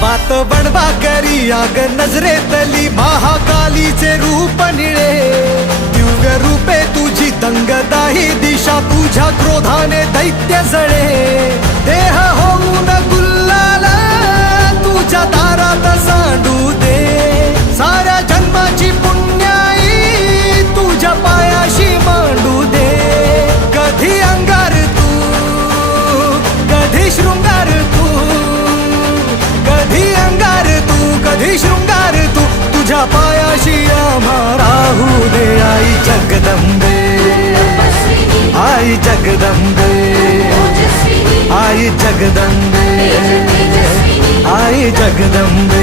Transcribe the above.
पात बनवा करी आग नजरेतली महाकालीचे रूप निळे दिव्य रूपे तुझी दंगदाही दिशा तुझ्या क्रोधाने दैत्य जळे देह होऊन गुल्लाल तुझ्या दारात सांडू दे साऱ्या जन्माची पुण्याई तुझ्या पायाशी मांडू दे कधी अंगार तू कधी शृंगार तू कधी अंगार तू कधी शृंगार तू तुझ्या पायाशी आम्हा राहू दे आई जगदंबे आई जगदंबे आई जगदंबे आई जगदंबे